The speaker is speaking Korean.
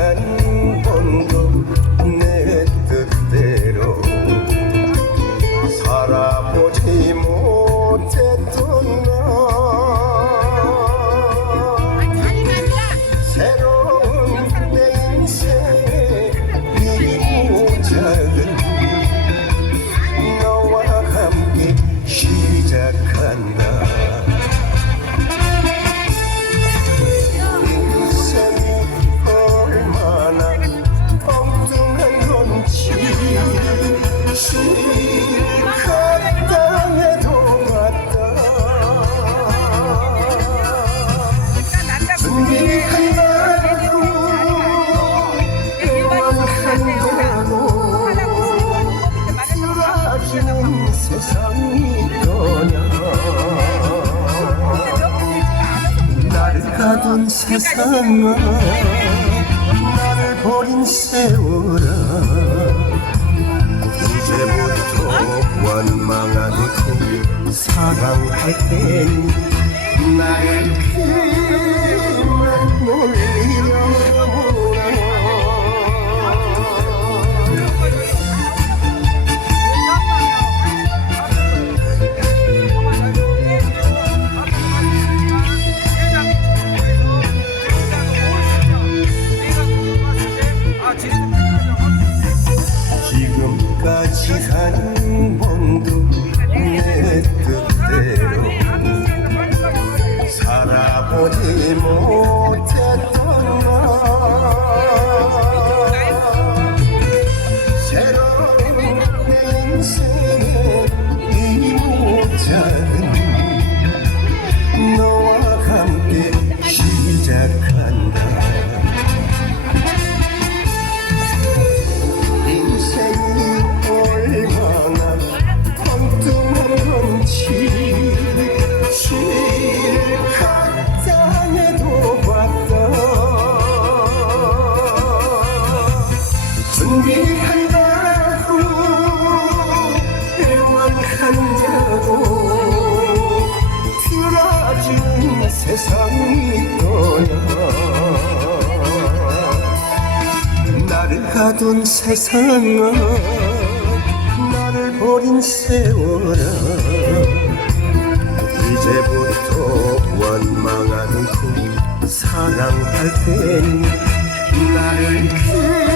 and bundle. 가둔 세상아 나를 버린 세월아. 이제부터 원망하고 사랑할 테니 โอ้ที่หมูเจ็ด 준비한다고 애원한다고 틀어진 세상이 떠나 나를 가둔 세상아 나를 버린 세월아 이제부터 원망 않고 사랑할 테니 나를 놀리려